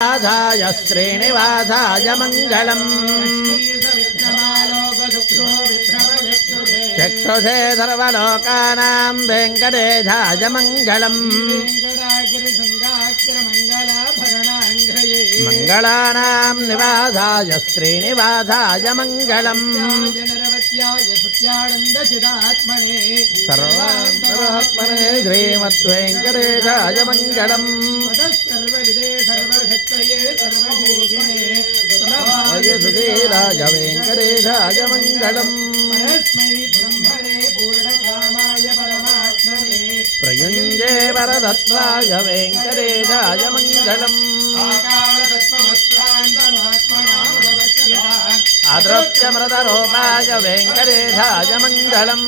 श्रीनिवासाय श्रीनिवासाय मङ्गलम् चक्षुषे सर्वलोकानां वेङ्कटेशाय मङ्गलम् मङ्गलानां निवासाय श्रीनिवासाय मङ्गलम् सर्वात्मने श्रीमद्वेङ्कटेशाय मङ्गलम् सुधीराय वेङ्कटेशाय मङ्गलम् प्रयुञ्जे वरदत्ताय वेङ्कटेशाय मङ्गलम् आद्रव्यमृतरूपाय वेङ्कटेशाय मङ्गलम्